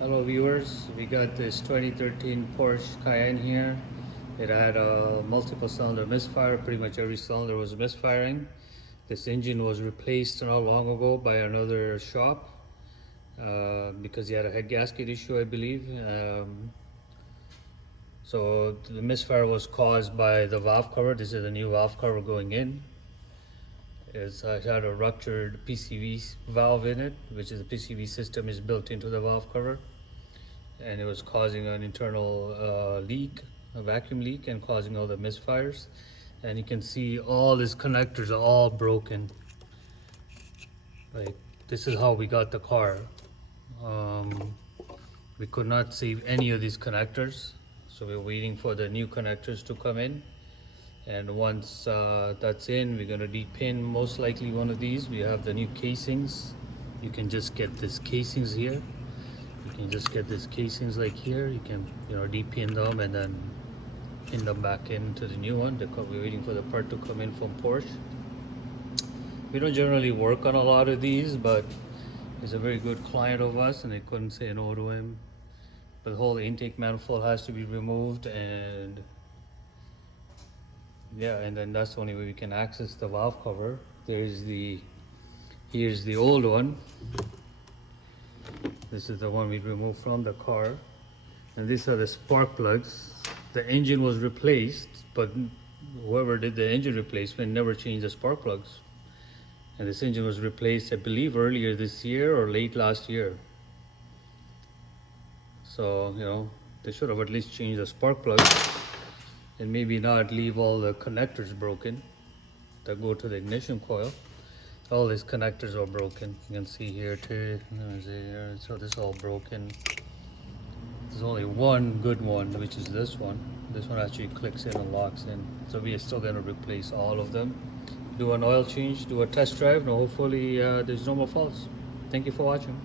Hello viewers, we got this 2013 Porsche Cayenne here. It had a multiple cylinder misfire, pretty much every cylinder was misfiring. This engine was replaced not long ago by another shop because he had a head gasket issue, I believe. So the misfire was caused by the valve cover. This is the new valve cover going in. It had a ruptured PCV valve in it, which is the PCV system is built into the valve cover, and it was causing an internal leak, a vacuum leak, and causing all the misfires. And you can see all these connectors are all broken. Like, this is how we got the car. Um, we could not save any of these connectors, so we're waiting for the new connectors to come in. And once that's in, we're going to depin most likely one of these. We have the new casings. You can just get these casings here. You can just get these casings like here. You can, depin them and then pin them back into the new one. We're waiting for the part to come in from Porsche. We don't generally work on a lot of these, but he's a very good client of us, and I couldn't say no to him. But the whole intake manifold has to be removed, and yeah, and then that's the only way we can access the valve cover. Here's the old one. This is the one we removed from the car. And these are the spark plugs. The engine was replaced, but whoever did the engine replacement never changed the spark plugs. And this engine was replaced, I believe, earlier this year or late last year. So, they should have at least changed the spark plugs, and maybe not leave all the connectors broken that go to the ignition coil. All these connectors are broken. You can see here too. So this is all broken. There's only one good one, which is this one. This one actually clicks in and locks in. So we are still going to replace all of them. Do an oil change, do a test drive, and hopefully there's no more faults. Thank you for watching.